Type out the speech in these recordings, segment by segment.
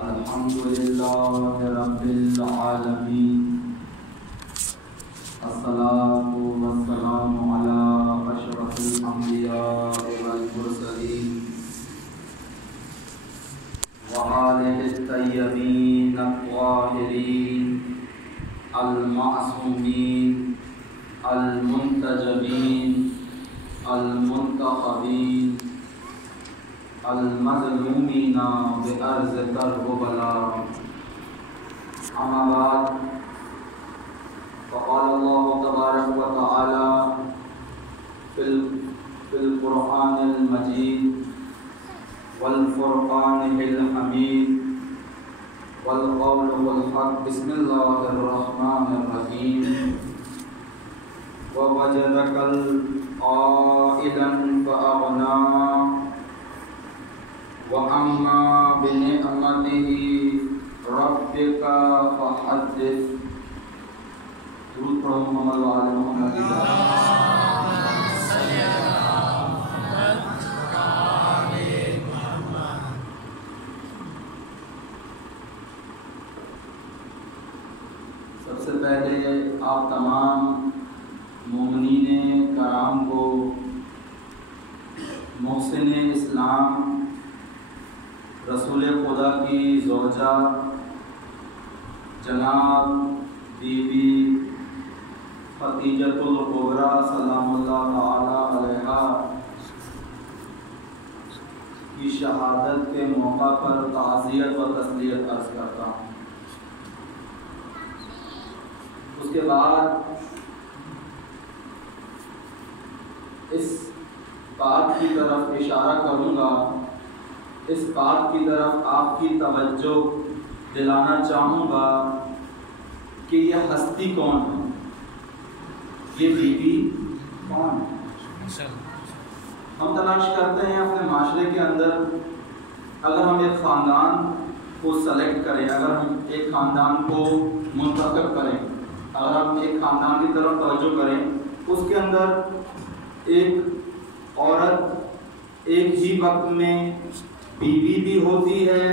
الحمدللہ رب العالمین، الصلاۃ والسلام علی اشرف الانبیاء والمرسلین وآلہ الطیبین الطاہرین المعصومین المنتجبین المنتخبین المظلومین بأرض کرب و بلا، اما بعد فقال اللہ تبارک و تعالی فی القرآن المجید والفرقان الحمید والقول والحق، بسم اللہ الرحمن الرحیم، ووجدک عائلا فأغنی وَأَمَّا بِنِعْمَتِهِ رَبِّكَ فَحَدِّثْ۔ درود پڑھو محمد و آل محمد۔ سب سے پہلے آپ تمام مومنین کرام کو محسن اسلام رسول خدا کی زوجہ جناب بی بی خدیجۃ الکبریٰ سلام اللہ تعالی علیہا کی شہادت کے موقع پر تعزیت و تسلیت عرض کرتا ہوں۔ اس کے بعد اس بات کی طرف اشارہ کروں گا، اس بات کی طرف آپ کی توجہ دلانا چاہوں گا کہ یہ ہستی کون ہے، یہ بیوی کون ہے۔ ہم تلاش کرتے ہیں اپنے معاشرے کے اندر، اگر ہم ایک خاندان کو سلیکٹ کریں، اگر ہم ایک خاندان کو منتخب کریں، اگر ہم ایک خاندان کی طرف توجہ کریں، اس کے اندر ایک عورت ایک ہی وقت میں بیوی بھی ہوتی ہے،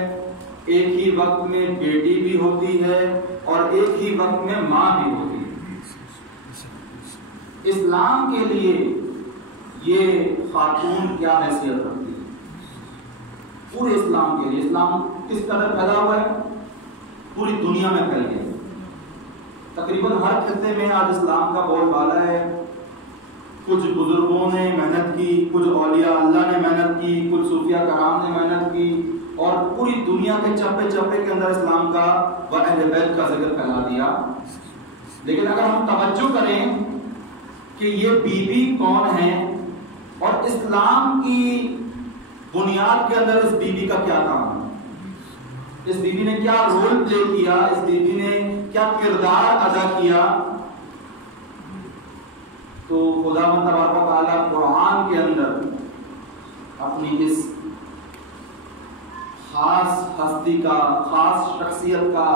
ایک ہی وقت میں بیٹی بھی ہوتی ہے، اور ایک ہی وقت میں ماں بھی ہوتی ہے۔ اسلام کے لیے یہ خاتون کیا حیثیت رکھتی ہے؟ پورے اسلام کے لیے اسلام کس قدر پھیلا ہوا ہے؟ پوری دنیا میں پھیل گیا، تقریباً ہر خطے میں آج اسلام کا بول بالا ہے۔ کچھ بزرگوں نے محنت کی، کچھ اولیاء اللہ نے محنت کی، کچھ صوفیاء کرام نے محنت کی، اور پوری دنیا کے چپے چپے کے اندر اسلام کا و اہل بیت کا ذکر پھیلا دیا۔ لیکن اگر ہم توجہ کریں کہ یہ بیوی کون ہے اور اسلام کی بنیاد کے اندر اس بیوی کا کیا کام ہے، اس بیوی نے کیا رول پلے کیا، اس بیوی نے کیا کردار ادا کیا، تو خداوند تبارک و تعالیٰ قرآن کے اندر اپنی اس خاص ہستی کا، خاص شخصیت کا،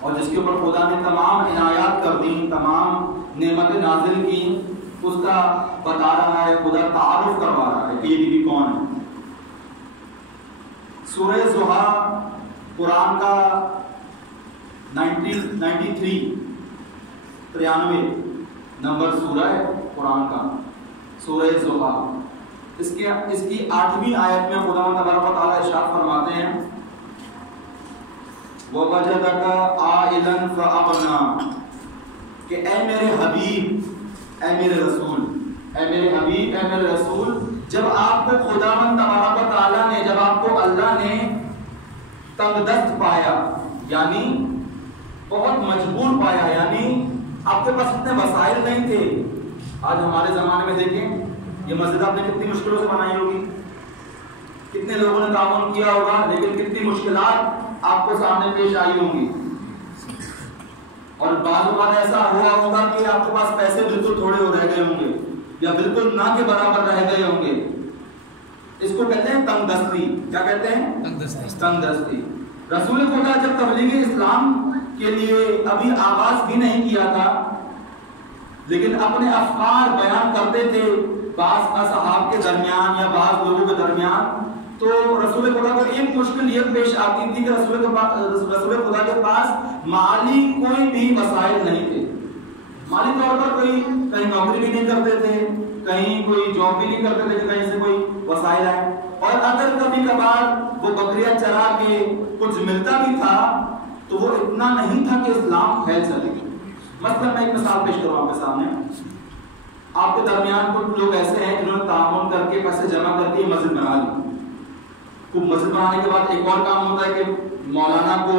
اور جس کے اوپر خدا نے تمام عنایات کر دیں، تمام نعمتیں نازل کی، اس کا بتا رہا ہے، خدا تعارف کروا رہا ہے کہ یہ بیوی کون ہے۔ سورہ زحا قرآن کا 93 نمبر سورہ ہے قرآن کا، سورہ زحا، اس کی 8ویں آیت میں خداوند تبارک و تعالیٰ ارشاد فرماتے ہیں، وَوَجَدَكَ عَائِلًا فَأَغْنَى، کہ اے میرے حبیب، اے میرے رسول، اے میرے حبیب، اے میرے رسول، جب آپ کو خداوند تبارک و تعالیٰ نے، جب آپ کو اللہ نے تنگ دست پایا، یعنی بہت مجبور پایا، یعنی آپ کے پاس اتنے وسائل نہیں تھے۔ آج ہمارے زمانے میں دیکھیں، یہ مسجد آپ نے کتنی مشکلوں سے بنائی ہوگی، کتنے لوگوں نے تعاون کیا ہوگا، لیکن کتنی مشکلات آپ کو سامنے پیش آئی ہوں گی، اور بعض اوقات ایسا ہوا ہوگا کہ آپ کے پاس پیسے بالکل تھوڑے ہو رہ گئے ہوں گے، یا بالکل نہ کے برابر رہ گئے ہوں گے۔ اس کو کہتے ہیں تنگ دستی۔ کیا کہتے ہیں؟ تنگ دستی۔ رسول خدا جب تبلیغ اسلام کے لیے ابھی آغاز بھی نہیں کیا تھا، لیکن اپنے افکار بیان کرتے تھے بعض اصحاب کے درمیان یا بعض لوگوں کے درمیان، تو رسول خدا کو ایک مشکل یہ پیش پیش آتی تھی کہ رسول خدا کے پاس مالی کوئی بھی وسائل نہیں تھے. مالی طور پر کوئی کہیں نوکری بھی نہیں کرتے تھے, کہیں کوئی جاب بھی نہیں کرتے تھے کہ کہیں سے کوئی وسائل آئے, اور اگر کبھی کبھار وہ بکریاں چرا کے کچھ ملتا بھی تھا تو وہ اتنا نہیں تھا کہ اسلام پھیل سکے. مثلا میں ایک مثال پیش کروں آپ کے سامنے. آپ کے درمیان کچھ لوگ ایسے ہیں جنہوں نے تعاون کر کے پیسے جمع کر کے مسجد بنا لی. خوب مسجد بنانے کے بعد ایک اور کام ہوتا ہے کہ مولانا کو,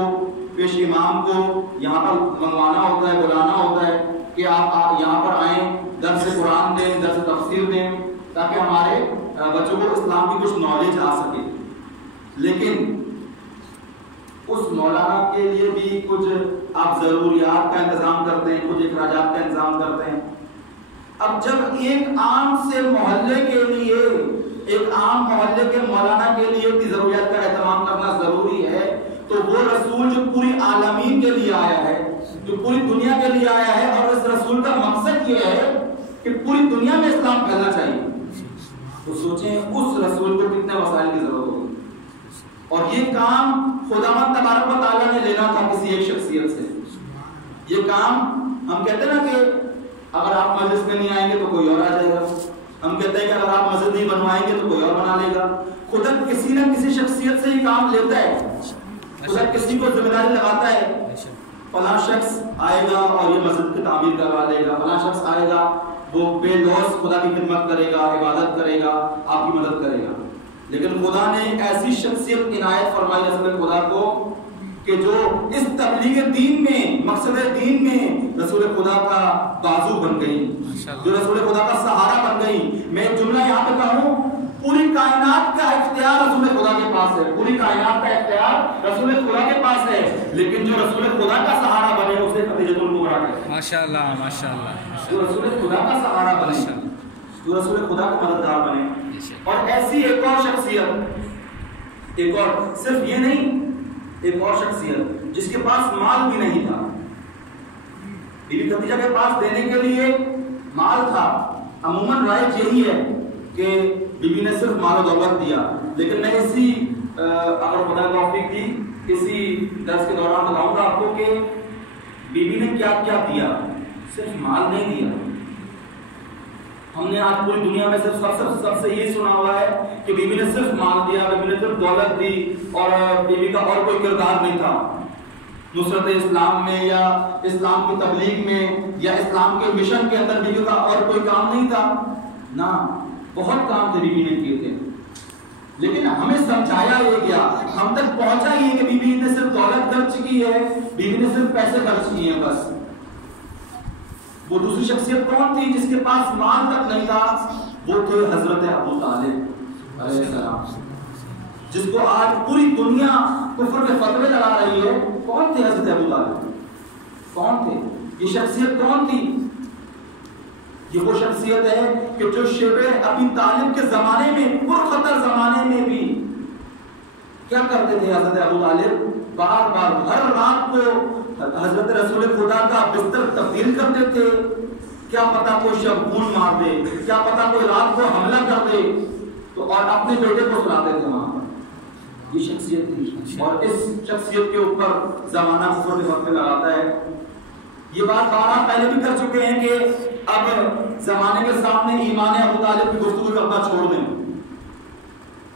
پیش امام کو یہاں پر منگوانا ہوتا ہے, بلانا ہوتا ہے کہ آپ یہاں پر آئیں, درس قرآن دیں, درس تفسیر دیں, تاکہ ہمارے بچوں کو اسلام کی کچھ نالج آ سکے. لیکن اس مولانا کے لیے بھی کچھ آپ ضروریات کا انتظام کرتے ہیں, کچھ اخراجات کا انتظام کرتے ہیں. اب جب ایک عام سے محلے کے لیے, ایک عام محلے کے مولانا کے لیے کی ضروریات کا اہتمام کرنا ضروری ہے, تو وہ رسول جو پوری عالمین کے لیے آیا ہے, جو پوری دنیا کے لیے آیا ہے, اور اس رسول کا مقصد یہ ہے کہ پوری دنیا میں اسلام پھیلنا چاہیے, تو سوچیں اس رسول کو کتنے وسائل کی ضرورت ہوگی. اور یہ کام خداوند تبارک و تعالیٰ نے لینا تھا کسی ایک شخصیت سے. یہ کام ہم کہتے ہیں نا کہ اگر آپ مجلس میں نہیں آئیں گے تو کوئی اور آ جائے گا. ہم کہتے ہیں کہ اگر آپ مسجد نہیں بنوائیں گے تو کوئی اور بنا لے گا. خدا کسی نہ کسی شخصیت سے یہ کام لیتا ہے, خدا کسی کو ذمہ داری لگاتا ہے. فلاں شخص آئے گا اور یہ مسجد کی تعمیر کروا دے گا, فلاں شخص آئے گا وہ بے لوث خدا کی خدمت کرے گا, عبادت کرے گا, آپ کی مدد کرے گا. لیکن خدا نے ایسی شخصیت عنایت فرمائی رسول خدا کو کہ جو اس تبلیغ دین میں, مقصد دین میں رسول خدا کا بازو بن گئی, جو رسول خدا کا سہارا بن گئی. میں ایک جملہ یہاں پہ کہوں, پوری کائنات کا اختیار رسول خدا کے پاس ہے, پوری کائنات کا اختیار رسول خدا کے پاس ہے, لیکن جو رسول خدا کا سہارا بنے اسے خدیجۃ الکبریٰ کہتے ہیں. ماشاءاللہ ماشاءاللہ. جو رسول خدا کا سہارا بنے, جو رسول خدا کا مددگار بنے. اور ایسی ایک اور شخصیت, ایک اور, صرف یہ نہیں, ایک اور شخصیت جس کے پاس مال بھی نہیں تھا. بی بی خدیجہ کے پاس دینے کے لیے مال تھا. عموماً رائے یہی ہے کہ بی بی نے صرف مال و دولت دیا, لیکن میں اسی اگر خدا توفیق دی اسی درس کے دوران بتاؤں گا آپ کو کہ بی بی نے کیا کیا دیا. صرف مال نہیں دیا. ہم نے آج پوری دنیا میں سب سے یہ سنا ہوا ہے کہ بی بی نے صرف مال دیا, بی بی نے صرف دولت دی, اور بی بی کا اور کوئی کردار نہیں تھا نصرت اسلام میں یا اسلام کی تبلیغ میں یا اسلام کے مشن کے اندر. بی بی کا اور کوئی کام نہیں تھا نا, بہت کام تھے بی بی نے کیے تھے, لیکن ہمیں سمجھایا یہ گیا, ہم تک پہنچا یہ کہ بی بی نے صرف دولت خرچ کی ہے, بی بی نے صرف پیسے خرچ کیے ہیں بس. وہ دوسری شخصیت کون تھی جس کے پاس مال تک نہیں تھا؟ وہ تھے حضرت ابو طالب علیہ السلام, جس کو آج پوری دنیا کفر کے فتوے لگا رہی ہے. کون تھے حضرت ابو طالب؟ کون تھے یہ شخصیت؟ کون تھی یہ؟ وہ شخصیت ہے کہ جو شیب ابی طالب کے زمانے میں, پرخطر زمانے میں بھی کیا کرتے تھے حضرت ابو طالب؟ بار بار ہر رات کو حضرت رسول خدا کا بستر تبدیل کرتے تھے. کیا پتا کوئی شب خون مار دے, کیا پتا کوئی رات کو حملہ کر دے, تو اور اپنے بیٹے کو سلاتے تھے وہاں پر. یہ شخصیت تھی, اور اس شخصیت کے اوپر زمانہ کفر کے وقت لگاتا ہے. یہ بات بارہ پہلے بھی کر چکے ہیں کہ اب زمانے کے سامنے ایمان ابو طالب کی گفتگو کرنا چھوڑ دیں.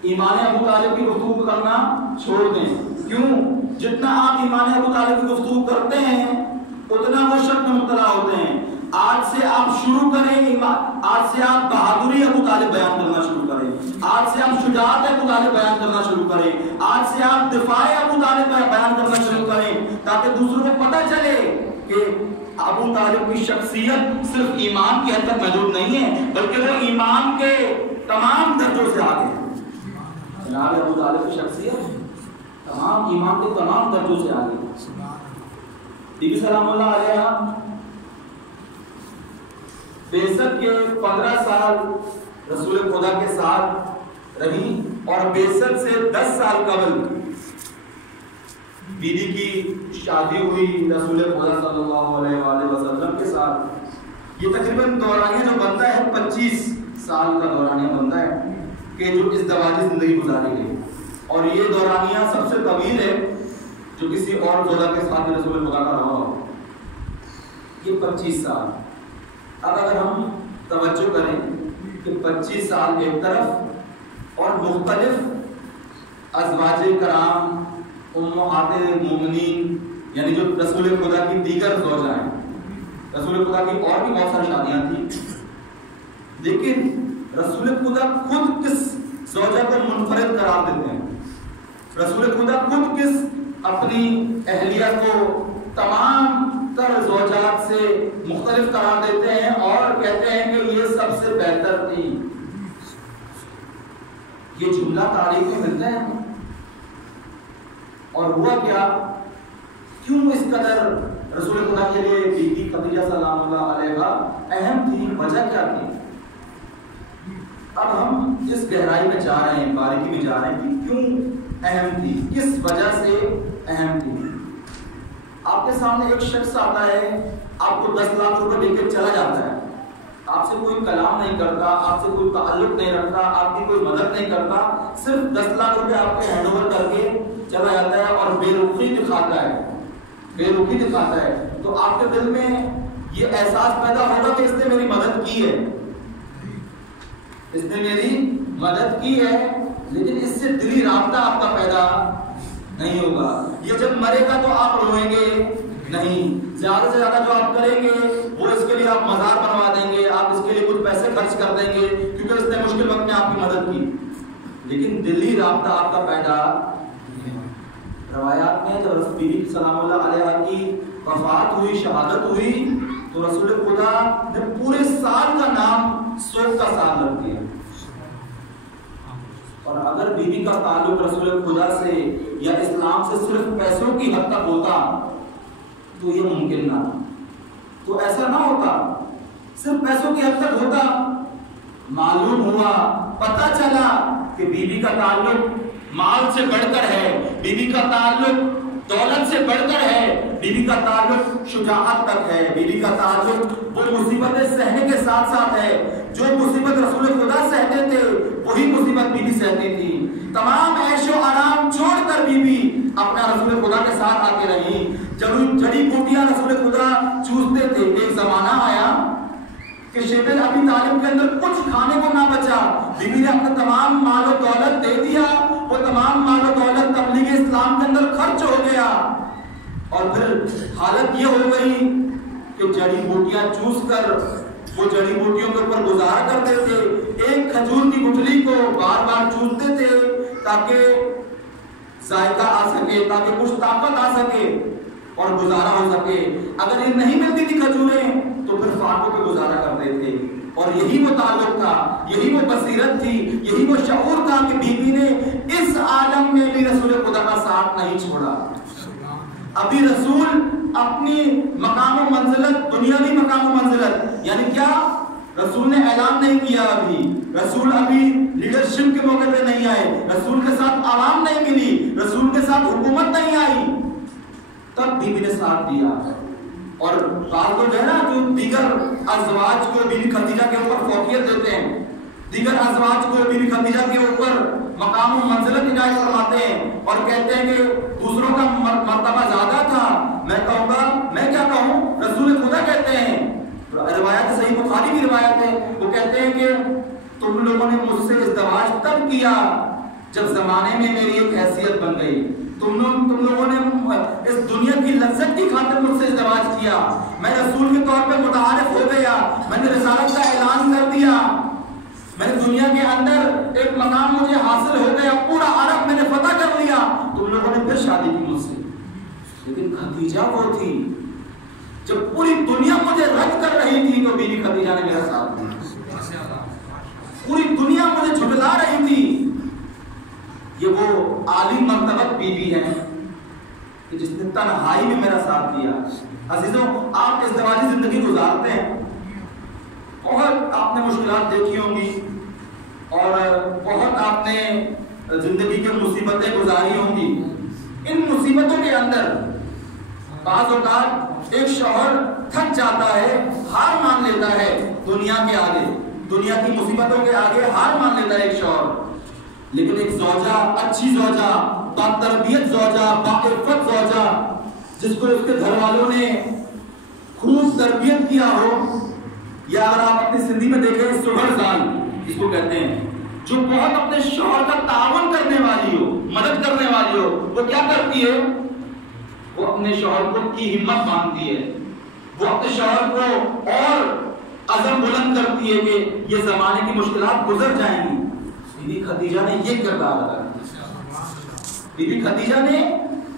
ایمان ابو طالب کی گفتگو کرنا چھوڑ دیں. کیوں؟ جتنا آپ ایمان ابو طالب کی گفتگو کرتے ہیں اتنا وہ شک میں مبتلا ہوتے ہیں. آج سے آپ شروع کریں, آج سے آپ بہادری ابو طالب بیان کرنا شروع کریں, آج سے آپ شجاعت ابو طالب بیان کرنا شروع کریں, آج سے آپ دفاع ابو طالب بیان کرنا شروع کریں, تاکہ دوسروں کو پتہ چلے کہ ابو طالب کی شخصیت صرف ایمان کی حد تک محدود نہیں ہے, بلکہ وہ ایمان کے تمام درجوں سے آگے ہے. جناب ابو طالب کی شخصیت تمام ایمان کے تمام درجوں سے آگے. بی بی سلام اللہ علیہ بعثت کے 15 سال رسول خدا کے ساتھ رہی, اور بعثت سے 10 سال قبل بی بی کی شادی ہوئی رسول خدا صلی اللہ علیہ وآلہ وسلم کے ساتھ. یہ تقریباً دورانیہ جو بنتا ہے 25 سال کا دورانیہ بنتا ہے کہ جو ازدواجی زندگی گزاری گئی. اور یہ دورانیہ سب سے طویل ہے جو کسی اور زوجہ کے ساتھ رسول خدا کا رہا ہو، یہ 25 سال۔ اب اگر ہم توجہ کریں کہ 25 سال ایک طرف اور مختلف ازواج کرام امہات المومنین یعنی جو رسول خدا کی دیگر زوجہ ہیں، رسول خدا کی اور بھی بہت ساری شادیاں تھیں، لیکن رسول خدا خود کس زوجہ کو منفرد قرار دیتے ہیں؟ رسول خدا خود کس اپنی اہلیہ کو تمام تر زوجات سے مختلف قرار دیتے ہیں اور کہتے ہیں کہ یہ سب سے بہتر تھی؟ یہ جملہ تاریخ میں ملتا ہے۔ اور ہوا کیا، کیوں اس قدر رسول خدا کے لیے بی بی خدیجہ سلام اللہ علیہا اہم تھی؟ وجہ کیا تھی؟ اب ہم اس گہرائی میں جا رہے ہیں، باریکی میں جا رہے ہیں کہ کیوں اہم تھی، کس وجہ سے اہم تھی۔ آپ کے سامنے ایک شخص آتا ہے، آپ کو 10 لاکھ روپے دے کے چلا جاتا ہے، آپ سے کوئی کلام نہیں کرتا، آپ سے کوئی تعلق نہیں رکھتا، آپ کی کوئی مدد نہیں کرتا، صرف 10 لاکھ روپے آپ کے ہینڈ اوور کر کے چلا جاتا ہے اور بے رخی دکھاتا ہے، بے رخی دکھاتا ہے، تو آپ کے دل میں یہ احساس پیدا ہوگا کہ اس نے میری مدد کی ہے، اس نے میری مدد کی ہے، لیکن اس سے دلی رابطہ آپ کا پیدا نہیں ہوگا۔ یہ جب مرے گا تو آپ روئیں گے نہیں، زیادہ سے زیادہ جو آپ کریں گے وہ اس کے لیے آپ مزار بنوا دیں گے، آپ اس کے لیے کچھ پیسے خرچ کر دیں گے کیونکہ اس نے مشکل وقت میں آپ کی مدد کی، لیکن دلی رابطہ آپ کا پیدا نہیں۔ روایات میں جب رسول بیوی سلام اللہ علیہ کی وفات ہوئی، شہادت ہوئی، تو رسول خدا نے پورے سال کا نام سوگ کا سال رکھ دیا۔ اور اگر بیوی کا تعلق رسول خدا سے یا اسلام سے صرف پیسوں کی حد تک ہوتا تو یہ ممکن نہ، تو ایسا نہ ہوتا، صرف پیسوں کی حد تک ہوتا۔ معلوم ہوا، پتہ چلا کہ بیوی کا تعلق مال سے بڑھ کر ہے، بیوی کا تعلق دولت سے بڑھ کر ہے، بیوی کا تعلق شجاعت تک ہے، بیوی کا تعلق وہ مصیبتیں سہنے کے ساتھ ساتھ ہے، جو مصیبت رسول خدا سہتے تھے وہی مصیبت بیوی سہتی تھی۔ تمام عیش و آرام چھوڑ کر بیوی اپنا رسول خدا کے ساتھ آ کے رہی، جڑی بوٹیاں رسول خدا چوستے تھے۔ ایک زمانہ آیا کہ شیب ابی طالب کے اندر کچھ کھانے کو نہ بچا، بیوی نے اپنا تمام مال و دولت دے دیا، وہ تمام مال و دولت تبلیغ اسلام کے اندر خرچ ہو گیا، اور پھر حالت یہ ہو گئی کہ جڑی بوٹیاں چوس کر وہ جڑی بوٹیوں کے اوپر گزارا کرتے تھے، ایک کھجور کی گٹھلی کو بار بار چوستے تھے تاکہ ذائقہ آ سکے، تاکہ کچھ طاقت آ سکے اور گزارا ہو سکے۔ اگر یہ نہیں ملتی تھی کھجوریں تو پھر فاقوں پہ گزارا کرتے تھے۔ اور یہی وہ تعلق تھا، یہی وہ بصیرت تھی، یہی وہ شعور تھا کہ بیوی نے اس عالم میں بھی رسول خدا کا ساتھ نہیں چھوڑا۔ ابھی رسول اپنی مقام و منزلت، دنیاوی مقام و منزلت، یعنی کیا، رسول نے اعلان نہیں کیا، رسول ابھی لیڈرشپ کے موقع پہ نہیں آئے، رسول کے ساتھ عوام نہیں ملی، رسول کے ساتھ حکومت نہیں آئی، تب بیوی نے ساتھ دیا۔ اور بعض لوگ ہے نا جو دیگر ازواج کو بیوی خدیجہ کے اوپر فوقیت دیتے ہیں، دیگر ازواج کو بیوی خدیجہ کے اوپر مقام و منزلت عنایت فرماتے ہیں اور کہتے ہیں کہ دوسروں کا مرتبہ زیادہ تھا۔ میں کہوں گا، میں کیا کہوں، رسول خدا کہتے ہیں، روایت صحیح بخاری کی روایت ہے، وہ کہتے ہیں کہ تم لوگوں نے مجھ سے ازدواج تب کیا جب زمانے میں میری ایک حیثیت بن گئی، تم لوگوں نے اس دنیا کی لذت کی خاطر مجھ سے ازدواج کیا، میں رسول کے طور پہ متعارف ہو گیا، میں نے رسالت کا اعلان کر دیا، میں نے دنیا کے اندر ایک مقام مجھے حاصل ہو گیا، پورا عرب میں نے فتح کر لیا، تم لوگوں نے پھر شادی کی مجھ سے۔ لیکن خدیجہ وہ تھی جب پوری دنیا مجھے رد کر رہی تھی تو بیوی خدیجہ نے میرا ساتھ دیا، پوری دنیا مجھے جھٹلا رہی تھی۔ یہ وہ عالی مرتبت بیوی ہے کہ جس نے تنہائی میں میرا ساتھ دیا۔ عزیزوں، آپ ازدواجی زندگی گزارتے ہیں، بہت آپ نے مشکلات دیکھی ہوں گی اور بہت آپ نے زندگی کی مصیبتیں گزاری ہوں گی۔ ان مصیبتوں کے اندر بعض اوقات ایک شوہر تھک جاتا ہے، ہار مان لیتا ہے، دنیا کے آگے، دنیا کی مصیبتوں کے آگے ہار مان لیتا ہے ایک شوہر، لیکن ایک زوجہ، اچھی زوجہ، با تربیت زوجہ، با عفت زوجہ، جس کو اس کے گھر والوں نے خوب تربیت کیا ہو، یا اگر آپ اپنی زندگی میں دیکھیں سہر زال اس کو کہتے ہیں، جو بہت اپنے شوہر کا تعاون کرنے والی ہو، مدد کرنے والی ہو، وہ کیا کرتی ہے؟ وہ اپنے شوہر کو کی ہمت باندھتی ہے، وہ اپنے شوہر کو اور عزم بلند کرتی ہے کہ یہ زمانے کی مشکلات گزر جائیں گی۔ بی بی خدیجہ نے یہ کردار ادا کیا۔ بی بی خدیجہ نے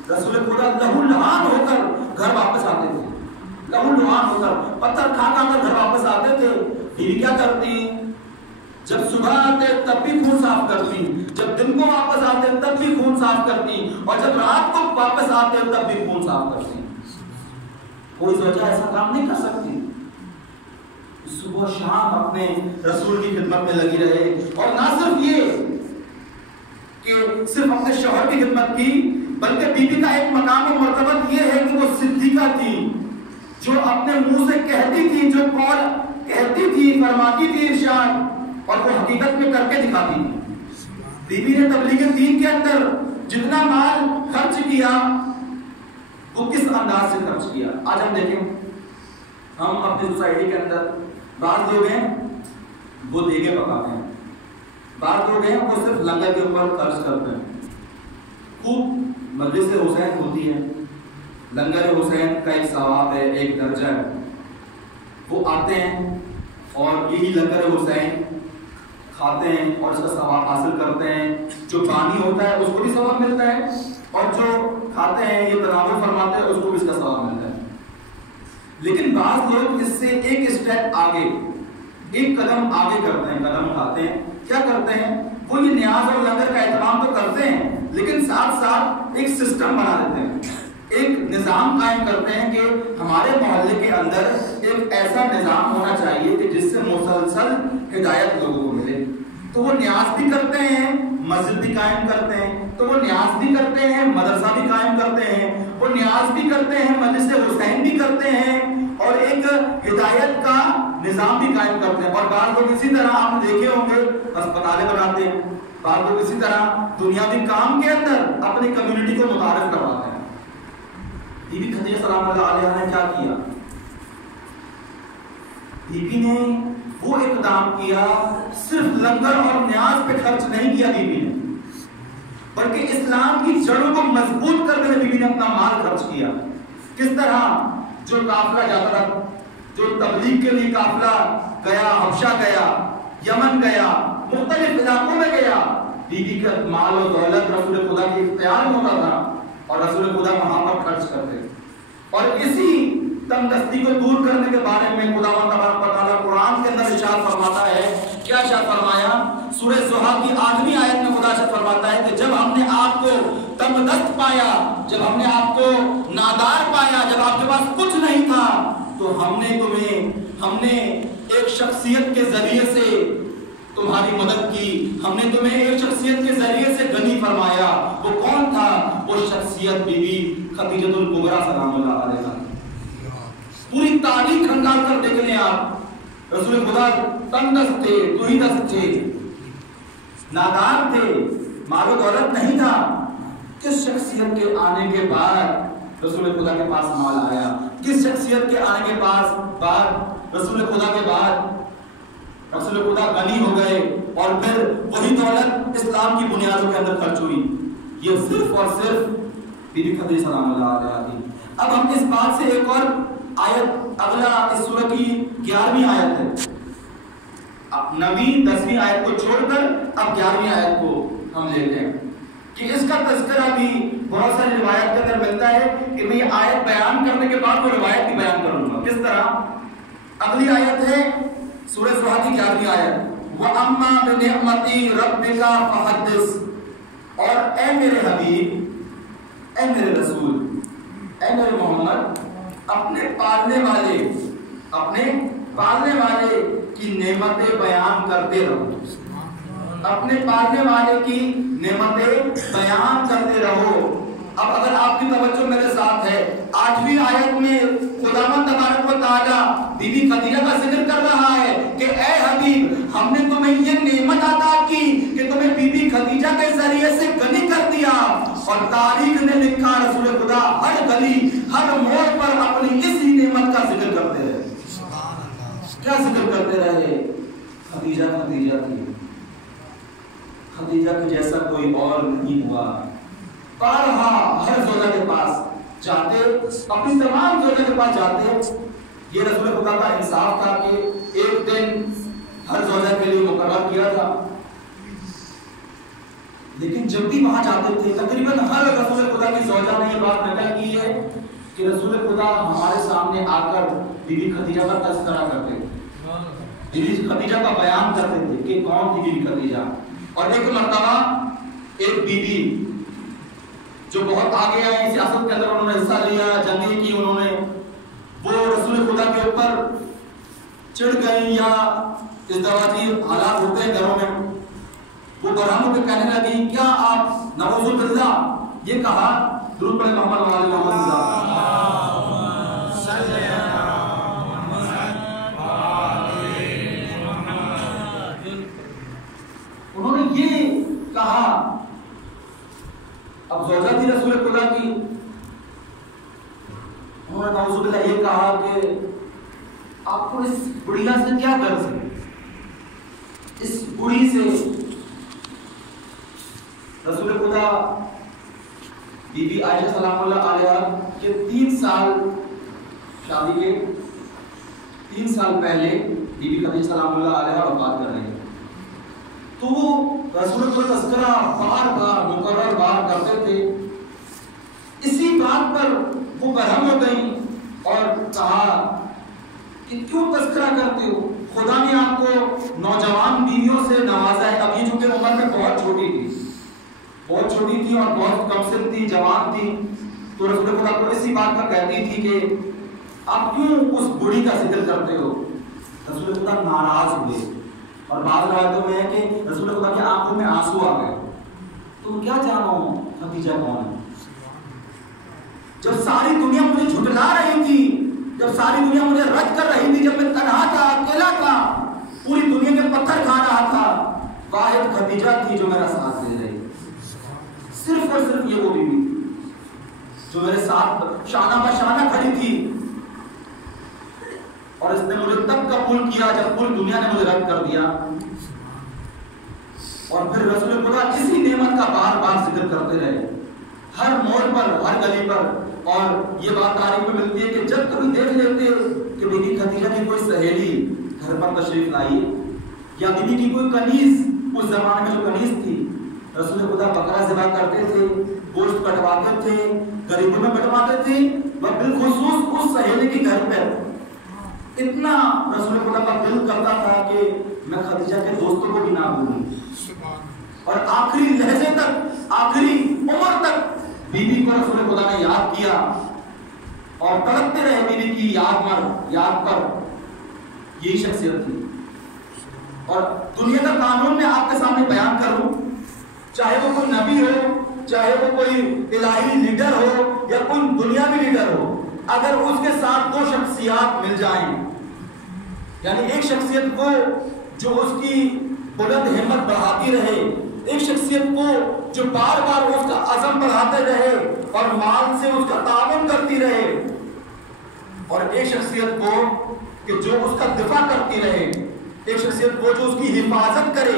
رسول خدا لہو لہان ہو کر گھر واپس آتے تھے، لہو لہان ہو کر پتھر کھا کھا کر گھر واپس آتے تھے۔ بی بی کیا کرتی؟ جب صبح آتے تب بھی خون صاف کرتی، جب دن کو واپس آتے تب بھی خون صاف کرتی، اور جب رات کو واپس آتے تب بھی خون صاف کرتی۔ کوئی زوجہ ایسا کام نہیں کر سکتی، صبح شام اپنے رسول کی خدمت میں لگی رہے، اور نہ صرف یہ کہ صرف اپنے شوہر کی خدمت کی، بلکہ بی بی کا ایک مقام و مرتبہ یہ ہے کہ وہ صدیقہ تھی، جو اپنے منہ سے کہتی تھی، جو قول کہتی تھی، فرماتی تھی ارشاد، اور وہ حقیقت میں کر کے دکھاتی تھی۔ بی بی نے تبلیغ دین کے اندر جتنا مال خرچ کیا وہ کس انداز سے خرچ کیا۔ آج ہم دیکھیں، ہم اپنی سوسائٹی کے اندر بعض لوگ ہیں وہ دیگے پکاتے ہیں، بعض لوگ ہیں وہ صرف لنگر کے اوپر خرچ کرتے ہیں۔ خوب مجلس حسین ہوتی ہے، لنگر حسین کا ایک ثواب ہے، ایک درجہ ہے، وہ آتے ہیں اور یہی لنگر حسین کھاتے ہیں اور اس کا ثواب حاصل کرتے ہیں۔ جو بانی ہوتا ہے اس کو بھی ثواب ملتا ہے، اور جو کھاتے ہیں یہ تناول فرماتے ہیں اس کو بھی اس کا ثواب ملتا ہے۔ لیکن بعض لوگ اس سے ایک اسٹیپ آگے، ایک قدم آگے کرتے ہیں، قدم اٹھاتے ہیں۔ کیا کرتے ہیں؟ وہ یہ نیاز اور لنگر کا اہتمام تو کرتے ہیں، لیکن ساتھ ساتھ ایک سسٹم بنا دیتے ہیں، ایک نظام قائم کرتے ہیں کہ ہمارے محلے کے اندر ایک ایسا نظام ہونا چاہیے کہ جس سے مسلسل ہدایت لوگوں کو ملے۔ تو وہ نیاز بھی کرتے ہیں، مسجد بھی قائم کرتے ہیں، تو وہ نیاز بھی کرتے ہیں، مدرسہ بھی قائم کرتے ہیں، وہ نیاز بھی کرتے ہیں، مجلس حسین بھی کرتے ہیں، اور ایک ہدایت کا نظام بھی قائم کرتے ہیں۔ اور بعض لوگ اسی طرح آپ نے دیکھے ہوں گے ہسپتالیں بناتے ہیں، بعض لوگ اسی طرح دنیاوی کام کے اندر اپنی کمیونٹی کو متعارف کرواتے ہیں۔ بی بی خدیجہ سلام اللہ علیہا نے کیا کیا؟ بی بی نے وہ اقدام کیا، صرف لنگر اور نیاز پہ خرچ نہیں کیا بی بی نے، بلکہ اسلام کی جڑوں کو مضبوط کرنے میں بی بی نے اپنا مال خرچ کیا۔ کس طرح؟ جو قافلہ جاتا تھا، جو تبلیغ کے لیے قافلہ گیا، حبشہ گیا، یمن گیا، مختلف علاقوں میں گیا، بی بی کا مال و دولت رسول خدا کے اختیار میں ہوتا تھا، اور رسول خدا وہاں پر خرچ کرتے۔ اور اسی تنگدستی کو دور کرنے کے بارے میں خداوند تبارک و تعالیٰ قرآن کے اندر ارشاد فرماتا ہے۔ کیا ارشاد فرمایا؟ سورہ زحا کی 8ویں آیت میں خدا ارشاد فرماتا ہے کہ جب ہم نے آپ کو تنگدست پایا، جب ہم نے آپ کو نادار پایا، جب آپ کے پاس کچھ نہیں تھا، تو ہم نے ایک شخصیت کے ذریعے سے تمہاری مدد کی، ہم نے تمہیں ایک شخصیت کے ذریعے سے غنی فرمایا۔ وہ کون تھا؟ وہ شخصیت بی بی خدیجہ الکبریٰ سلام اللہ علیہا۔ پوری تاریخ کھنگال کر دیکھ لیں آپ، رسول خدا تنگدست تھے، توحیدست تھے، نادار تھے، مال و دولت نہیں تھا۔ کس شخصیت کے آنے کے بعد رسول خدا کے پاس مال آیا؟ کس شخصیت کے آنے کے بعد رسول خدا کے بعد رسول خدا غنی ہو گئے، اور پھر وہی دولت اسلام کی بنیادوں کے اندر خرچ ہوئی؟ یہ صرف اور صرف بی بی خدیجہ سلام اللہ علیہا کی۔ اب ہم اس بات سے ایک اور آیت، اگلا اس سورہ کی 11ویں آیت ہے، اب 9ویں 10ویں آیت کو چھوڑ کر اب 11ویں آیت کو ہم لیتے ہیں کہ اس کا تذکرہ بھی بہت ساری روایت کے اندر ملتا ہے کہ میں یہ آیت بیان کرنے کے بعد وہ روایت بھی بیان کروں گا۔ کس طرح؟ اگلی آیت ہے سورہ زحا کی 11ویں آیت، وَأَمَّا بِنِعْمَتِ رَبِّكَ فَحَدِّثْ، اور اے میرے حبیب، اے میرے رسول، اے میرے محمد، اپنے پالنے والے کی نعمتیں بیان کرتے رہو، اپنے پالنے والے کی نعمتیں بیان کرتے رہو۔ اب اگر آپ کی توجہ میرے ساتھ ہے، 8ویں آیت میں خداوند تبارک و تعالیٰ بی بی خدیجہ کا ذکر کر رہا ہے کہ اے حبیب، ہم نے تمہیں یہ نعمت عطا کی کہ تمہیں بی بی خدیجہ اور تاریخ نے لکھا رسول خدا ہر گلی ہر موڑ پر اپنی اسی نعمت کا ذکر کرتے رہے. کیا ذکر کرتے رہے؟ خدیجہ خدیجہ تھی، خدیجہ کے جیسا کوئی اور نہیں ہوا. بارہا ہر زوجہ کے پاس جاتے، اپنی تمام زوجہ کے پاس جاتے. یہ رسول خدا کا انصاف تھا کہ ایک دن ہر زوجہ کے لیے مقرر کیا تھا، لیکن جب بھی وہاں جاتے تھے تقریباً ہر رسول خدا کی زوجہ نے یہ بات نقل کی ہے کہ رسول خدا ہمارے سامنے آ کر بی بی خدیجہ کا تذکرہ کرتے تھے، بی بی خدیجہ کا بیان کرتے تھے کہ کون تھی بی بی خدیجہ. اور ایک مرتبہ ایک بی بی جو بہت آگے آئی سیاست کے اندر، انہوں نے حصہ لیا، جنگیں کی انہوں نے، وہ رسول خدا کے اوپر چڑھ گئی یا ازدواجی حالات ہوتے ہیں گھروں میں، وہ برہموں پہ کہنے لگی کیا آپ نعوذ باللہ یہ کہا درود پڑھیں محمد علیہ محمد انہوں نے یہ کہا. اب زوجہ تھی رسول خدا کی، انہوں نے نعوذ باللہ یہ کہا کہ آپ کو اس بڑھیا سے کیا غرض ہے، اس بڑھی سے. رسول خدا بی بی عائشہ سلام اللہ علیہا کے 3 سال شادی کے 3 سال پہلے بی بی خدیجہ سلام اللہ علیہا وفات کر رہے ہیں. تو رسول خدا تذکرہ بار بار مکرر بار کرتے تھے. اسی بات پر وہ برہم ہو گئی اور کہا کہ کیوں تذکرہ کرتے ہو، خدا نے آپ کو نوجوان بیویوں سے نوازا ہے. اب یہ چونکہ عمر میں بہت چھوٹی تھی اور بہت کم سن تھی، جوان تھی، تو رسول خدا کو اسی بات پر کہتی تھی کہ آپ کیوں اس بوڑھی کا ذکر کرتے ہو. رسول خدا ناراض ہوئے اور بعض روایتوں میں ہے کہ رسول خدا کی آنکھوں میں آنسو آ گئے. تم کیا جانو خدیجہ کون ہے؟ جب ساری دنیا مجھے جھٹلا رہی تھی، جب ساری دنیا مجھے رد کر رہی تھی، جب میں تنہا تھا، اکیلا تھا، پوری دنیا کے پتھر کھا رہا تھا، واحد خدیجہ تھی جو میرا ساتھ دے رہی. صرف اور صرف یہ وہ بیوی جو میرے ساتھ شانہ بہ شانہ کھڑی تھی، اور اس نے مجھے تب قبول کیا جب پوری دنیا نے مجھے رد کر دیا. اور پھر رسول خدا اسی نعمت کا بار بار ذکر کرتے رہے ہر موڑ پر، ہر گلی پر. اور یہ بات تاریخ میں ملتی ہے کہ جب کبھی دیکھ لیتے کہ بی بی خدیجہ کی کوئی سہیلی گھر پر تشریف لائی یا بی بی کی کوئی کنیز، اس زمانے میں جو کنیز تھی، رسول خدا بکرا ذبح کرتے تھے، گوشت کٹواتے تھے، غریبوں میں بٹواتے تھے، بالخصوص اس سہیلی کے گھر پر. اتنا رسول خدا کا دل کرتا تھا کہ میں خدیجہ کے دوستوں کو بھی نہ بھولوں. اور آخری لہجے تک، آخری عمر تک بی بی کو رسول خدا نے یاد کیا اور تڑپتے رہے بی بی کی یاد پر. یہی شخصیت تھی. اور دنیا کا قانون میں آپ کے سامنے بیان کروں، چاہے وہ کوئی نبی ہو، چاہے وہ کوئی الہی لیڈر ہو یا کوئی دنیاوی لیڈر ہو، اگر اس کے ساتھ 2 شخصیات مل جائیں، یعنی ایک شخصیت وہ جو اس کی بلند ہمت بڑھاتی رہے، ایک شخصیت وہ جو بار بار اس کا عزم بڑھاتے رہے اور مال سے اس کا تعاون کرتی رہے، اور ایک شخصیت وہ کہ جو اس کا دفاع کرتی رہے، ایک شخصیت وہ جو اس کی حفاظت کرے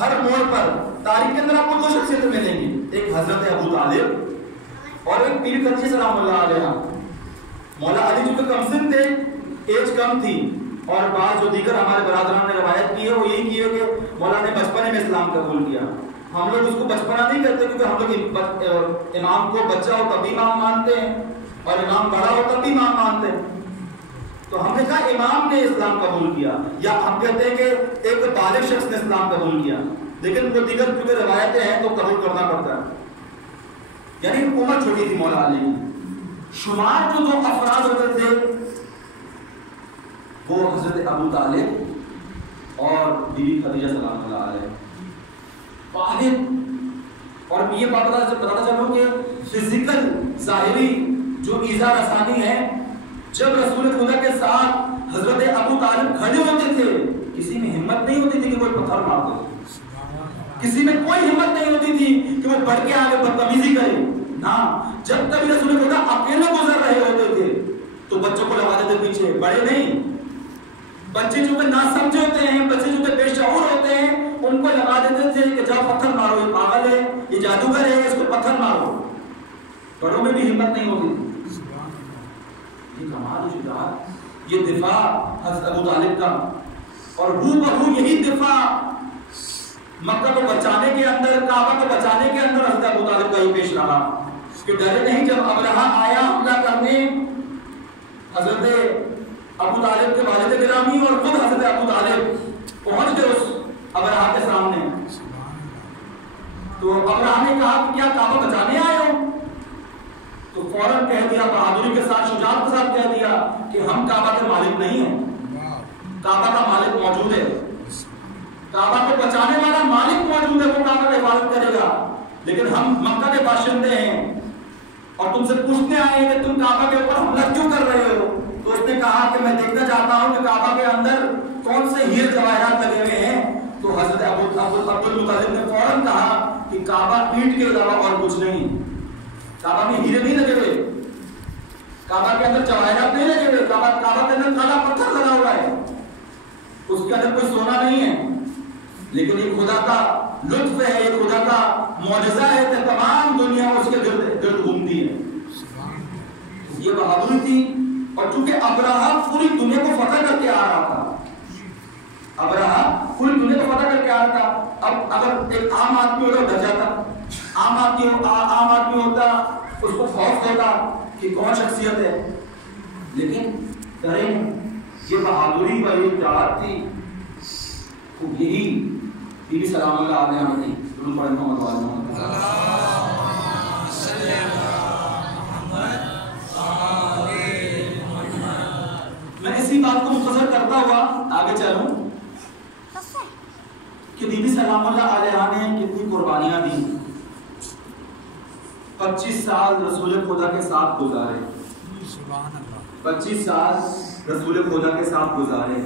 ہر موڑ پر. تاریخ کے اندر آپ کو 2 شخصیتیں ملیں گی، ایک حضرت ابو طالب اور ایک بی بی خدیجہ سلام اللہ علیہا. مولا علی جو کہ کم سن تھے، ایج کم تھی، اور بعض جو دیگر ہمارے برادران نے روایت کی ہے وہ یہی کی ہے کہ مولا نے بچپنے میں اسلام قبول کیا. ہم لوگ اس کو بچپنا نہیں کہتے کیونکہ ہم لوگ امام کو بچہ ہو تب بھی امام مانتے ہیں اور امام بڑا ہو تب بھی امام مانتے ہیں. تو ہم نے کہا امام نے اسلام قبول کیا، یا ہم کہتے ہیں کہ ایک بالغ شخص نے اسلام قبول کیا، لیکن وہ دیگر کیونکہ روایتیں ہیں تو قبول کرنا پڑتا ہے. یعنی عمر چھوٹی تھی مولا علی کی. شمار جو 2 افراد ہوتے تھے وہ حضرت ابو طالب اور بی بی خدیجہ سلام اللہ علیہ. واحد. اور یہ بات بتانا چاہوں کہ فزیکل ظاہری جو ایذا رسانی ہے، جب رسول خدا کے ساتھ حضرت ابو طالب کھڑے ہوتے تھے، کسی میں ہمت نہیں ہوتی تھی کہ کوئی پتھر مار دے، کسی میں کوئی ہمت نہیں ہوتی تھی کہ وہ وہ بڑھ کے آگے بدتمیزی کرے نا. جب کبھی رسول خدا اکیلے گزر رہے ہوتے تھے تو بچوں کو لگا دیتے پیچھے, بڑے نہیں. بچے جو کہ نا سمجھے ہوتے ہیں, بچے جو کہ بے شعور ہوتے ہیں, ان کو لگا دیتے تھے کہ جاؤ پتھر مارو, یہ پاگل ہے, یہ جادوگر ہے, اس کو پتھر مارو. بڑوں میں بھی ہمت نہیں ہوتی تھی. یہ کمال شجاعت, یہ دفاع حضرت ابو طالب کا, اور ہو بہو یہی دفاع مکہ کو بچانے کے اندر, کعبہ کو بچانے کے اندر حضرت ابو طالب کا ہی پیش رہا کہ ڈرے نہیں. جب ابرہہ آیا حملہ کرنے, حضرت ابو طالب کے والد گرامی اور خود حضرت ابو طالب پہنچ گئے اس ابرہہ کے سامنے. تو ابرہہ نے کہا کہ کیا کعبہ بچانے آئے ہو؟ تو فوراً کہہ دیا, بہادری کے ساتھ, شجاعت کے ساتھ کہہ دیا کہ ہم کعبہ کے مالک نہیں ہیں, کعبہ کا مالک موجود ہے, کعبہ کو بچانے والا مالک موجود ہے, وہ کعبہ کی حفاظت کرے گا, لیکن ہم مکہ کے باشندے ہیں اور تم سے پوچھنے آئے ہیں کہ تم کعبہ کے اوپر حملہ کیوں کر رہے ہو. تو اس نے کہا کہ میں دیکھنا چاہتا ہوں کہ کعبہ کے اندر کون سے ہیر جواہرات لگے ہوئے ہیں. تو حضرت عبدالمطلب نے فوراً کہا کہ کعبہ اینٹ کے علاوہ اور کچھ نہیں, کعبہ میں ہیرے نہیں لگے ہوئے, کعبہ کے اندر جواہرات نہیں لگے ہوئے, کعبہ کے اندر کالا پتھر لگا ہوا ہے, اس کے اندر کوئی سونا نہیں ہے, لیکن یہ خدا کا لطف ہے, یہ خدا کا معجزہ ہے کہ تمام دنیا اس کے گرد گھومتی ہے. یہ بہادری تھی. اور چونکہ ابرہہ پوری دنیا کو فتح کر کے آ رہا تھا, ابرہہ پوری دنیا کو فتح کر کے آ رہا تھا. اب اگر ایک عام آدمی ہوتا ڈر جاتا, عام آدمی ہوتا اس کو خوف ہوتا کہ کون شخصیت ہے, لیکن ڈرے نہیں. یہ بہادری و یہ جرأت تھی. یہی بی بی سلام اللہ علیہ نے درود پڑھ محمد وعلی محمد میں اسی بات کو مختصر کرتا ہوا آگے چلوں کہ بی بی سلام اللہ علیہ نے کتنی قربانیاں دی. 25 سال رسول خدا کے ساتھ گزارے, 25 سال رسول خدا کے ساتھ گزارے.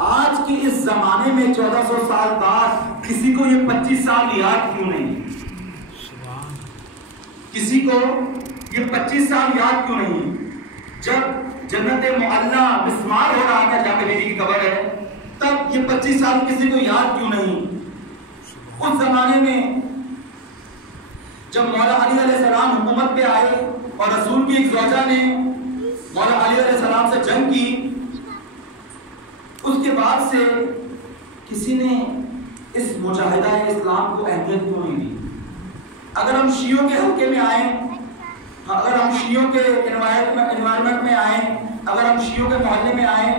آج کے اس زمانے میں 1400 سال بعد کسی کو یہ 25 سال یاد کیوں نہیں, کسی کو یہ 25 سال یاد کیوں نہیں؟ جب جنت معلیٰ مسمار ہو رہا تھا, جہاں پہ بیوی کی قبر ہے, تب یہ 25 سال کسی کو یاد کیوں نہیں؟ اس زمانے میں جب مولا علی علیہ السلام حکومت پہ آئے اور رسول کی ایک زوجہ نے مولا علی علیہ السلام سے جنگ کی, اس کے بعد سے کسی نے اس مجاہدہ اسلام کو اہمیت کیوں نہیں دی؟ اگر ہم شیعوں کے حلقے میں آئیں, اگر ہم شیعوں کے انوائرمنٹ میں آئیں, اگر ہم شیعوں کے محلے میں آئیں,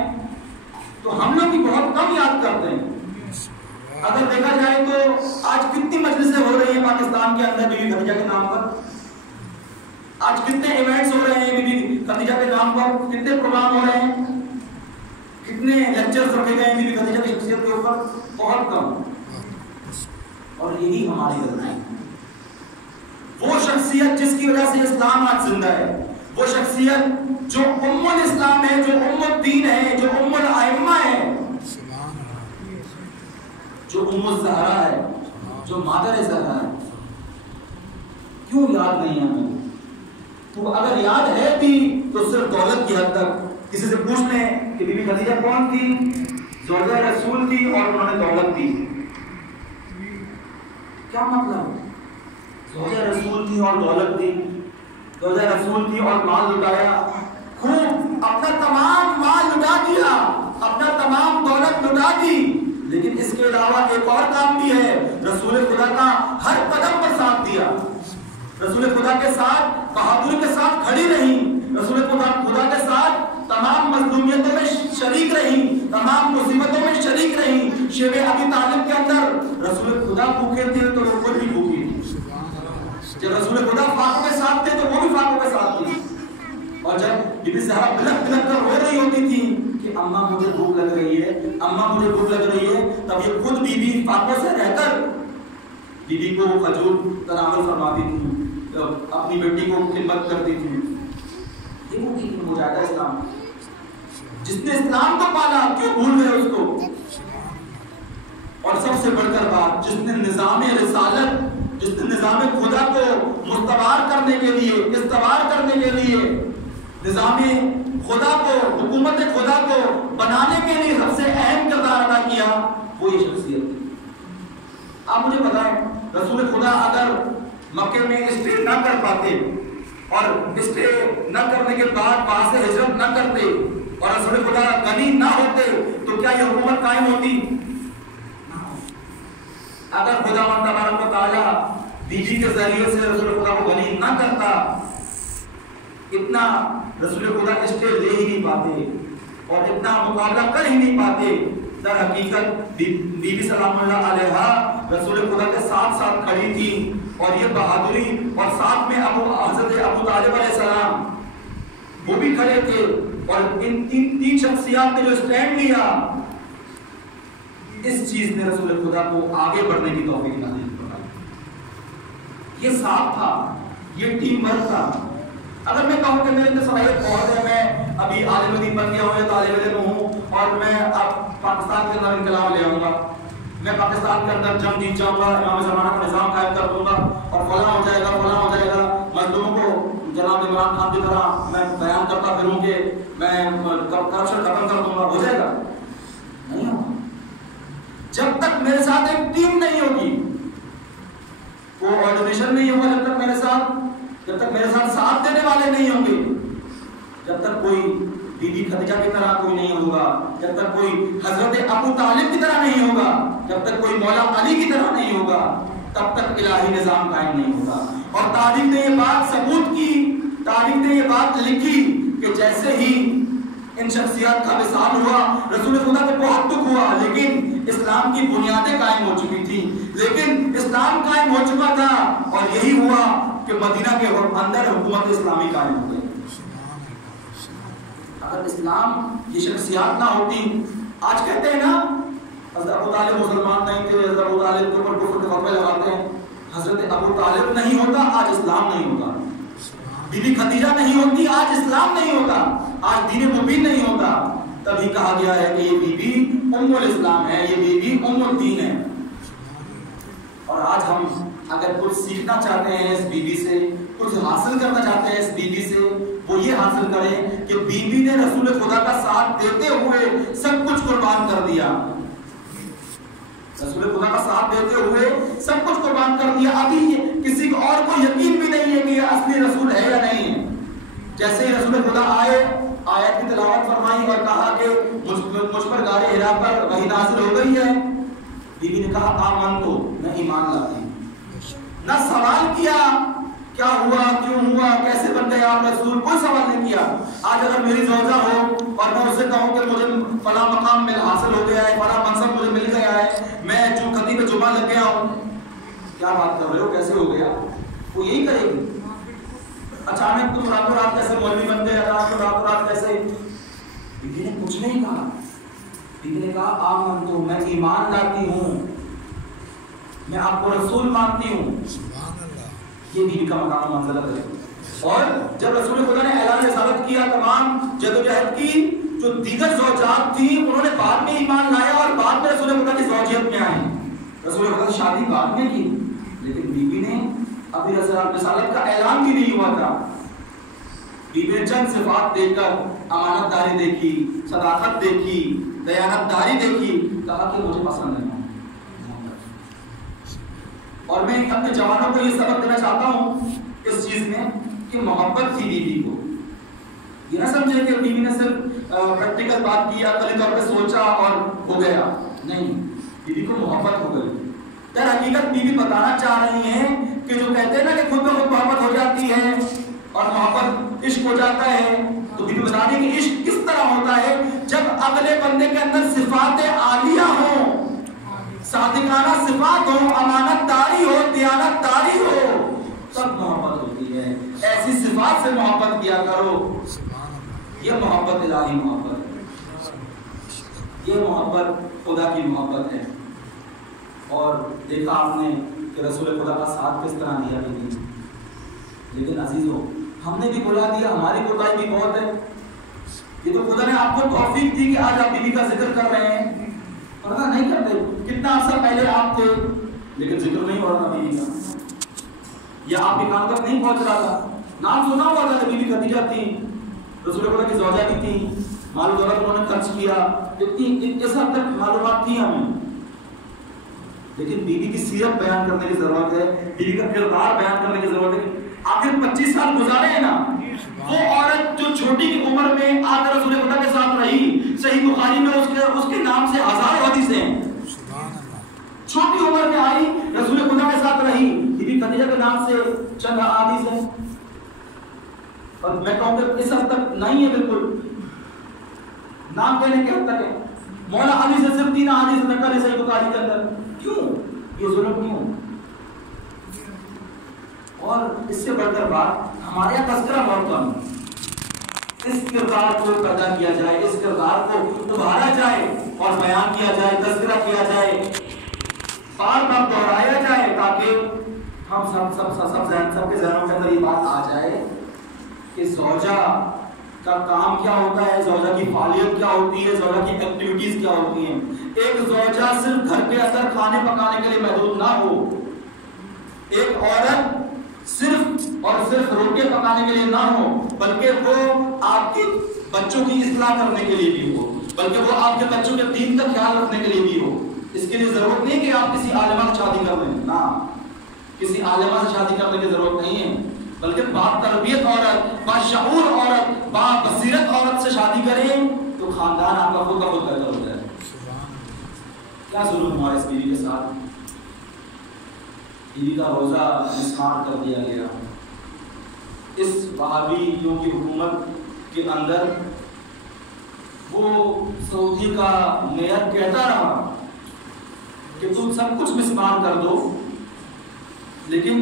تو ہم لوگ بھی بہت کم یاد کرتے ہیں. اگر دیکھا جائے تو آج کتنی مجلسیں ہو رہی ہیں پاکستان کے اندر بی بی خدیجہ کے نام پر, آج کتنے ایونٹس ہو رہے ہیں بی بی خدیجہ کے نام پر, کتنے پروگرام ہو رہے ہیں, کتنے لیکچرز رکھے گئے ہیں بی بی خدیجہ کی شخصیت کے اوپر, بہت کم. اور یہی ہماری غلطی ہے. وہ شخصیت جس کی وجہ سے اسلام آج زندہ ہے, وہ شخصیت جو ام الاسلام ہے, جو ام الدین ہے, جو ام الائمہ ہے, جو ام الزہرا ہے, جو مادر زہرا ہے, کیوں یاد نہیں ہے ہمیں؟ تو اگر یاد ہے بھی تو صرف دولت کی حد تک. کسی سے پوچھ لیں کہ بی بی خدیجہ کون تھی؟ زوجہ رسول تھی اور انہوں نے دولت دی. کیا مطلب؟ زوجہ رسول تھی اور دولت دی, زوجہ رسول تھی اور مال لٹایا, خوب اپنا تمام مال لٹا دیا, اپنا تمام دولت لٹا دی, لیکن اس کے علاوہ ایک اور کام بھی ہے, رسول خدا کا ہر قدم پر ساتھ دیا, رسول خدا کے ساتھ بہادری کے ساتھ کھڑی رہی, رسول خدا کے ساتھ تمام مظلومیتوں میں شریک رہی, تمام مصیبتوں میں شریک رہی. شیب ابی طالب کے اندر رسول خدا بھوکے تھے تو وہ خود بھی بھوکی تھی, جب رسول خدا فاقوں کے ساتھ تھے تو وہ بھی فاقوں کے ساتھ تھی. اور جب بی بی زہرا بلک بلک کر رو رہی ہوتی تھی کہ اماں مجھے بھوک لگ رہی ہے, اماں مجھے بھوک لگ رہی ہے, تب یہ خود بی بی فاقوں سے رہ کر بی بی کو کھجور تناول فرماتی تھی, اپنی بیٹی کو خدمت کرتی تھی. یہ وہ مجاہدہ اسلام, جس نے اسلام کو پالا کیوں بھول گئے اس کو؟ اور سب سے بڑھ کر بات, جس نے نظام رسالت, جس کے لیے، استوار کرنے کے لیے، نظام خدا کو، حکومت خدا کو بنانے کے لیے سب سے اہم کردار ادا کیا، وہ یہ شخصیت تھی۔ آپ مجھے بتائیں، رسول خدا اگر مکے میں اسٹے نہ کر پاتے اور اسٹے نہ کرنے کے بعد وہاں سے ہجرت نہ کرتے اور رسول خدا غنی نہ ہوتے تو کیا یہ حکومت قائم ہوتی؟ اگر خدا تبارک و تعالیٰ بیوی کے ذریعے سے رسول خدا کو غنی نہ کرتا، اتنا رسول خدا اسٹے لے ہی نہیں پاتے اور اتنا مقابلہ کر ہی نہیں پاتے۔ در حقیقت بی بی سلام اللہ علیہا رسول خدا کے ساتھ ساتھ کھڑی تھی اور یہ بہادری، اور ساتھ میں حضرت ابو طالب علیہ السلام وہ بھی کھڑے تھے، اور ان تین شخصیات نے جو اسٹینڈ لیا، اس چیز نے رسول خدا کو آگے بڑھنے کی توفیق نصیب فرمائی۔ یہ ساتھ تھا، یہ ٹیم ورک تھا۔ اگر میں کہوں کہ میرے اندر صلاحیت بہت ہے، میں ابھی عالم دین بن گیا ہوں یا طالب علم ہوں اور میں اب پاکستان کے اندر انقلاب لے آؤں گا، میں پاکستان کے اندر جنگ جیت جاؤں گا، امام زمانہ کا نظام قائم کر دوں گا اور فلاں ہو جائے گا، فلاں ہو جائے گا، مظلوموں کو جناب عمران خان کی طرح میں بیان کرتا پھروں کہ میں کرپشن ختم کر دوں گا، ہو جائے گا؟ نہیں ہوگا۔ جب تک میرے ساتھ ایک ٹیم نہیں ہوگی، کوآرڈینیشن نہیں ہوگا، جب تک میرے ساتھ ساتھ دینے والے نہیں ہوں گے، جب تک کوئی بی بی خدیجہ کی طرح کوئی نہیں ہوگا، جب تک کوئی حضرت ابو طالب کی طرح نہیں ہوگا، جب تک کوئی مولا علی کی طرح نہیں ہوگا، تب تک الہی نظام قائم نہیں ہوگا۔ اور تاریخ نے یہ بات ثبوت کی، تاریخ نے یہ بات لکھی کہ جیسے ہی ان شخصیات کا وصال ہوا، رسول خدا کو بہت دکھ ہوا، لیکن اسلام کی بنیادیں قائم ہو چکی تھی، لیکن اسلام قائم ہو چکا تھا، اور یہی ہوا کہ مدینہ کے اندر حکومت اسلامی قائم ہو گئی۔ اگر اسلام یہ شخصیات نہ ہوتی، آج کہتے ہیں نا حضرت ابو طالب مسلمان نہیں تھے، حضرت ابو طالب کے اوپر کفر کے فتوے لگاتے ہیں، حضرت ابو طالب نہیں ہوتا آج اسلام نہیں ہوتا، بی بی خدیجہ نہیں ہوتی آج اسلام نہیں ہوتا، آج دین مبین نہیں ہوتا۔ تبھی کہا گیا ہے کہ یہ بی بی ام الاسلام ہے، یہ بی بی ام الدین ہے۔ اور آج ہم اگر کچھ سیکھنا چاہتے ہیں اس بی بی سے، کچھ حاصل کرنا چاہتے ہیں اس بی بی سے، وہ یہ حاصل کریں کہ بی بی نے رسول خدا کا ساتھ دیتے ہوئے سب کچھ قربان کر دیا، رسول خدا کا ساتھ دیتے ہوئے سب کچھ قربان کر دیا۔ ابھی کسی اور کو یقین بھی نہیں ہے کہ یہ اصلی رسول ہے یا نہیں ہے۔ جیسے ہی رسول خدا آئے، آیت کی تلاوت فرمائی اور کہا کہ مجھ پر غار حرا پر وحی نازل ہو گئی ہے، بی بی نے کہا آمن تو، میں ایمان لاتی ہوں۔ نہ سوال کیا کیا ہوا، کیوں ہوا، کیسے بن گئے آپ رسول، کوئی سوال نہیں کیا۔ آج اگر میری زوجہ ہو اور میں اسے کہوں کہ مجھے فلاں مقام میں حاصل ہو گیا ہے، فلاں منصب مجھے مل گیا ہے، میں جو خطیب جمعہ لگ گیا ہوں، کیا بات کر رہے ہو، کیسے ہو گیا، وہ یہی کرے گی۔ اچانک تم راتوں رات کیسے مولوی بن گئے، راتوں رات کیسے؟ بیوی نے کچھ نہیں کہا، بیوی نے کہا آمن تو، میں ایمان لاتی ہوں، میں آپ کو رسول مانتی ہوں۔ یہ بیوی کا مقام و منزلت ہے۔ اور جب رسول خدا نے اعلان رسالت کیا، تمام جدوجہد کی جو دیگر زوجات تھیں انہوں نے بعد میں ایمان لایا اور بعد میں رسول خدا کی زوجیت میں آئے۔ رسول خدا کی شادی بعد میں کی، لیکن بیوی نے ابھی رسالت کا اعلان بھی نہیں ہوا تھا۔ بیوی نے چند صفات دیکھ کر امانت داری دیکھی، صداقت دیکھی، دیانت داری دیکھی، کہا کہ مجھے پسند نہیں۔ اور میں اپنے جوانوں کو یہ سبق دینا چاہتا ہوں اس چیز میں کہ محبت تھی بیوی کو۔ یہ نہ سمجھے کہ بیوی نے صرف پریکٹیکل بات کی، عقلی طور پہ سوچا اور ہو گیا، نہیں، بیوی کو محبت ہو گئی۔ در حقیقت بیوی بتانا چاہ رہی ہیں کہ جو کہتے ہیں نا کہ خود بخود محبت ہو جاتی ہے اور محبت عشق ہو جاتا ہے، تو بیوی بتا رہی ہے کہ عشق کس طرح ہوتا ہے، جب اگلے بندے کے اندر صفات عالیہ ہوں، صادقانہ صفات ہو، امانت داری ہو، دیانت داری ہو، تب محبت ہوتی ہے۔ ایسی صفات سے محبت کیا کرو، یہ محبت الہی محبت ہے، یہ محبت خدا کی محبت ہے۔ اور دیکھا آپ نے کہ رسول خدا کا ساتھ کس طرح دیا بھی، لیکن عزیزو ہم نے بھی بلا دیا، ہماری کوتاہی بھی بہت ہے۔ یہ تو خدا نے آپ کو توفیق دی کہ آج آپ بیوی کا ذکر کر رہے ہیں، ورنہ نہیں کرتے۔ کتنا عرصہ پہلے آپ تھے لیکن ذکر نہیں ہو رہا بیوی کا، یا آپ کے کان تک نہیں پہنچ رہا تھا؟ نام سنا ہوا تھا کہ بی بی خدیجہ تھی، رسول خدا کی زوجہ بھی تھی، مال و دولت انہوں نے خرچ کیا، اس حد تک معلومات تھی ہمیں. لیکن بیوی کی سیرت بیان کرنے کی ضرورت ہے، بیوی کا کردار بیان کرنے کی ضرورت ہے. آخر 25 سال گزارے ہیں نا، وہ عورت جو چھوٹی کی عمر میں آ کر رسول خدا کے ساتھ رہی، صحیح بخاری میں اس کے نام سے ہزاروں حدیثیں ہیں. چھوٹی عمر میں آئی، رسول خدا کے ساتھ رہی، بی بی خدیجہ کے نام سے چند حدیث ہیں. اور میں کہوں کہ اس حد تک نہیں ہے، بالکل نام کہنے کے حد تک ہے. مولا علی سے صرف 3 حدیث نقل ہے صحیح بخاری کے اندر. کیوں یہ ظلم کیوں؟ اور اس سے بڑھ کر بات، ہمارے یہاں تذکرہ بہت کم ہے. اس کردار کو پیدا کیا جائے، اس کردار کو ابھارا جائے اور بیان کیا جائے، تذکرہ کیا جائے، بار بار دہرایا جائے، تاکہ ہم سب کے ذہنوں کے اندر یہ بات آ جائے کہ زوجہ کا کام کیا ہوتا ہے، زوجہ کی فعالیت کیا ہوتی ہے، زوجہ کی ایکٹیویٹیز کیا ہوتی ہیں. ایک زوجہ صرف گھر کے اندر کھانے پکانے کے لیے محدود نہ ہو، ایک عورت صرف اور صرف روٹی پکانے کے لیے نہ ہو، بلکہ وہ آپ کے بچوں کی اصلاح کرنے کے لیے بھی ہو، بلکہ وہ آپ کے بچوں کے دین کا خیال رکھنے کے لیے بھی ہو. اس کے لیے ضرورت نہیں کہ آپ کسی عالمہ سے شادی کر لیں، نہ کسی عالمہ سے شادی کرنے کی ضرورت نہیں ہے، بلکہ با تربیت عورت، با شعور عورت، با بصیرت عورت سے شادی کریں تو خاندان آپ کا خود بہت بہتر ہو جائے. کیا ظلم ہوا اس بیوی کے ساتھ؟ بیوی کا روزہ مسمار کر دیا گیا. اس وہابیوں کی حکومت کے اندر وہ سعودی کا میئر کہتا رہا کہ تم سب کچھ مسمار کر دو، لیکن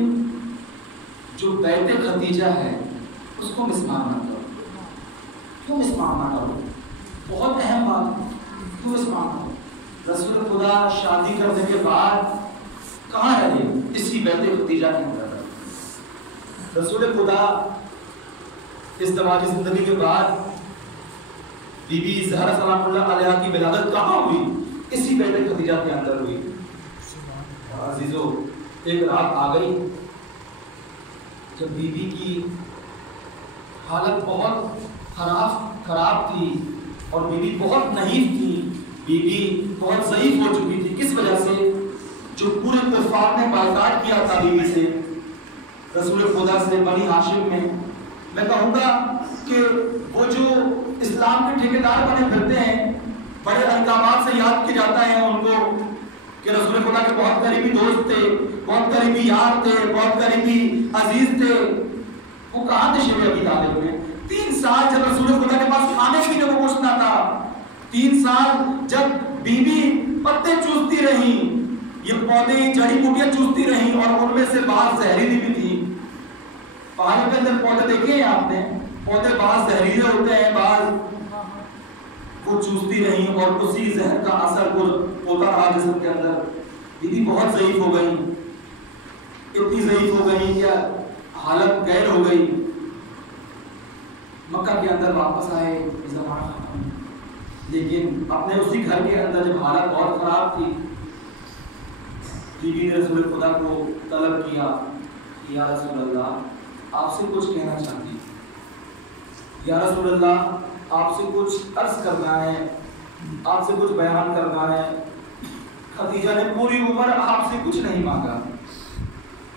جو بیت خدیجہ ہے اس کو مسمار نہ کرو. کیوں مسمار نہ کرو؟ بہت اہم بات ہے، کیوں مسمار نہ کرو؟ رسول خدا شادی کرنے کے بعد کہاں رہے؟ اسی بیت خدیجہ کے اندر. رسول خدا ازدواجی زندگی کے بعد بی بی زہرا سلام اللہ علیہ کی ولادت کہاں ہوئی؟ اسی بیت خدیجہ کے اندر ہوئی. عزیزو، ایک رات آ گئی جب بی بی کی حالت بہت خراب تھی اور بی بی بہت نحیف تھی، بی بی بہت ضعیف ہو چکی تھی. کس وجہ سے؟ جو پورے کفار نے بائیکاٹ کیا تھا بی بی سے، رسول خدا سے، بنی ہاشم میں کہوں گا کہ وہ جو اسلام کے ٹھیکیدار بنے پھرتے ہیں، بڑے احکامات سے یاد کیا جاتا ہے ان کو کہ رسول خدا کے بہت قریبی دوست تھے، بہت قریبی یار تھے، بہت قریبی عزیز تھے. وہ کہاں تھے شیخ ابی طالب میں؟ 3 سال جب رسول خدا کے پاس کھانے پینے کو کچھ نہ تھا، 3 سال جب بی بی پتے چوستی رہی، یہ پودے جڑی بوٹیاں چوستی رہی، اور ان میں سے بعض زہریلی بھی تھی. پہاڑوں کے اندر پودے دیکھے ہیں آپ نے؟ پودے بعض زہریلے ہوتے ہیں، بعض وہ چوستی رہی اور اسی زہر کا اثر ہوتا رہا جسم کے اندر. بیوی بہت ضعیف ہو گئی، اتنی ضعیف ہو گئی کہ حالت غیر ہو گئی. مکہ کے اندر واپس آئے زمان ختم، لیکن اپنے اسی گھر کے اندر جب حالت بہت خراب تھی، بیوی نے رسول خدا کو طلب کیا، یا رسول اللہ آپ سے کچھ کہنا چاہتی، یا رسول اللہ آپ سے کچھ عرض کرنا ہے، آپ سے کچھ بیان کرنا ہے. خدیجہ نے پوری عمر آپ سے کچھ نہیں مانگا،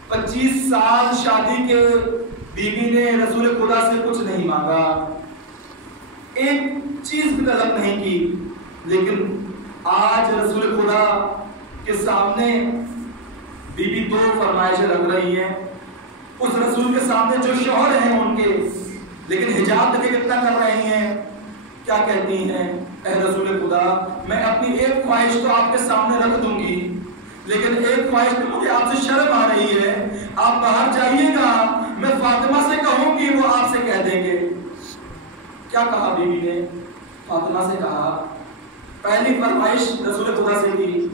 25 سال شادی کے بیوی نے رسول خدا سے کچھ نہیں مانگا، ایک چیز بھی طلب نہیں کی. لیکن آج رسول خدا کے سامنے بیوی 2 فرمائشیں رکھ رہی ہیں. اس رسول کے سامنے جو شوہر ہیں ان کے، لیکن حجاب دیکھے کتنا کر رہی ہیں. کیا کہتی ہیں؟ اے رسول خدا، میں اپنی ایک خواہش تو آپ کے سامنے رکھ دوں گی، لیکن ایک خواہش تو مجھے آپ سے شرم آ رہی ہے. آپ باہر جائیے گا، میں فاطمہ سے کہوں گی، وہ آپ سے کہہ دیں گے. کیا کہا بیوی نے؟ فاطمہ سے کہا. پہلی فرمائش رسول خدا سے کی،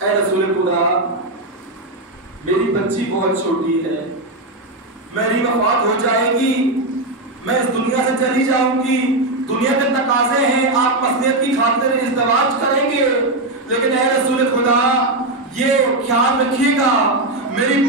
اے رسول خدا میری بچی بہت چھوٹی ہے، میری وفات ہو جائے گی، میں اس دنیا سے چلی جاؤں گی، دنیا کے تقاضے ہیں، آپ مصلحت کی خاطر ازدواج کریں گے، لیکن اے رسول خدا یہ خیال رکھیے گا میری